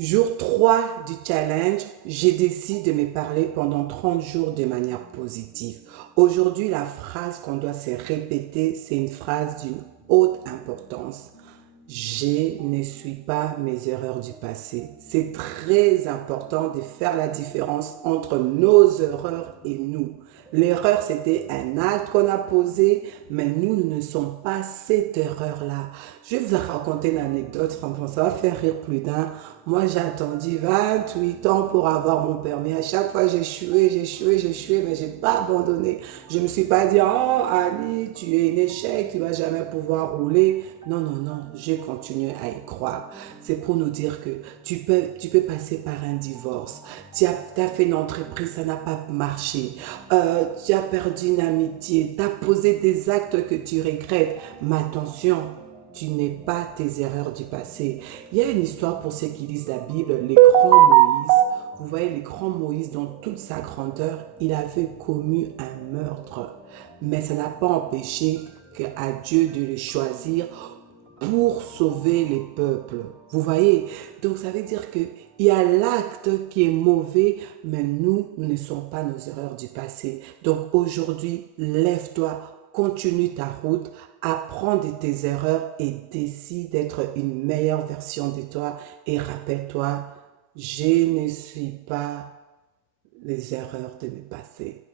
Jour 3 du challenge, j'ai décidé de me parler pendant 30 jours de manière positive. Aujourd'hui, la phrase qu'on doit se répéter, c'est une phrase d'une haute importance. Je ne suis pas mes erreurs du passé. C'est très important de faire la différence entre nos erreurs et nous. L'erreur, c'était un acte qu'on a posé, mais nous ne sommes pas cette erreur-là. Je vais vous raconter une anecdote, franchement, ça va faire rire plus d'un. Moi, j'ai attendu 28 ans pour avoir mon permis. À chaque fois, j'ai échoué, mais je n'ai pas abandonné. Je ne me suis pas dit, oh Ali, tu es un échec, tu ne vas jamais pouvoir rouler. Non, non, non, j'ai continué à y croire. C'est pour nous dire que tu peux passer par un divorce. Tu as fait une entreprise, ça n'a pas marché. Tu as perdu une amitié. Tu as posé des actes que tu regrettes. Mais attention, tu n'es pas tes erreurs du passé. Il y a une histoire pour ceux qui lisent la Bible, les grands Moïse. Vous voyez, les grands Moïse, dans toute sa grandeur, il avait commis un meurtre. Mais ça n'a pas empêché à Dieu de le choisir pour sauver les peuples. Vous voyez? Donc ça veut dire qu'il y a l'acte qui est mauvais, mais nous ne sommes pas nos erreurs du passé. Donc aujourd'hui, lève-toi, continue ta route, apprends de tes erreurs et décide d'être une meilleure version de toi. Et rappelle-toi, je ne suis pas les erreurs de mes passés.